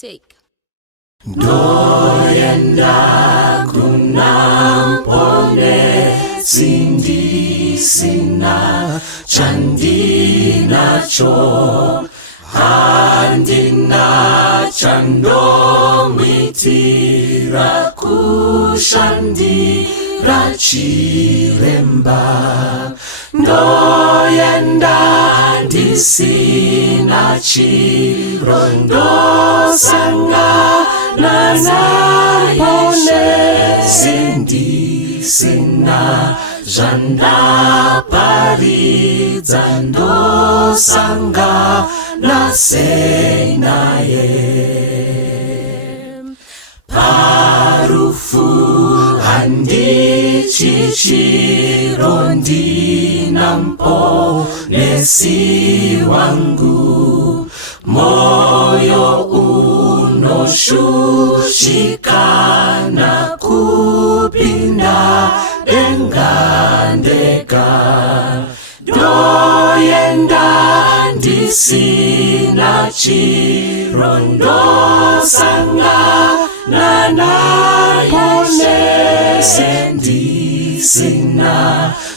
Take. Ndoyenda kunampone sindisina chandinacho handina chandomwitira kushandira chiremba ndoyenda ndisina chirondosangana naye sindisina zvandaparidza ndosangana naye parufu handichichiro ndinamponesi wangu moyo unoshushikana kupinda denga ndega ndoyenda ndisina chirondosangana naye sindisina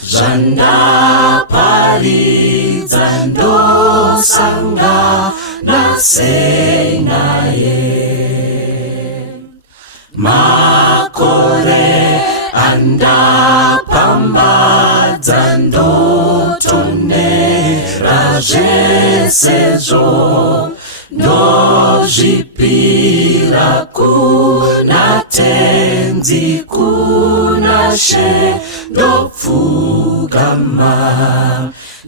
zvandaparidza ndosangana naye makore andapambadza ndotonera zvesezvo ndozvipira kuna tenzi kuna she ndopfugama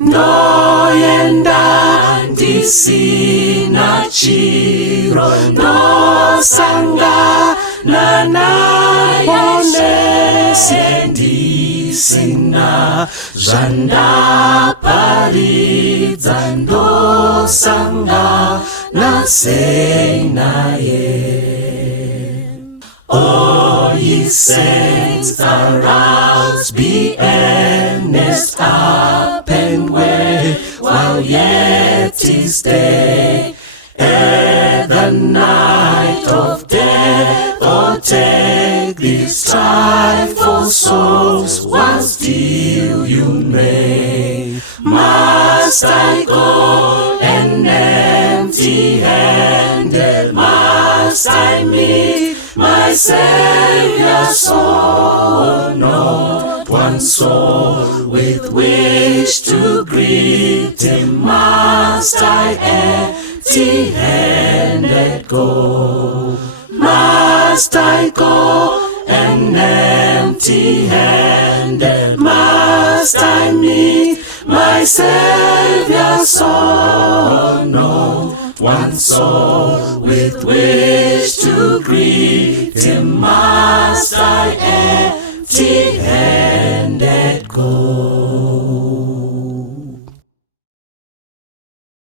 ndoyenda ndisina chiro ndosangana naye sindisina zvandaparidza ndosangana naye. O ye saints, arouse, be earnest, up and wake while yet is day. Ere the night of death o'ertake this strife for souls, while still you may. Must I go and empty-handed? Must I meet my Savior's soul? Not one soul with which to greet him must I empty-handed go. Must I go and empty-handed? Must I meet my Savior's soul? No one soul with which to greet him must I empty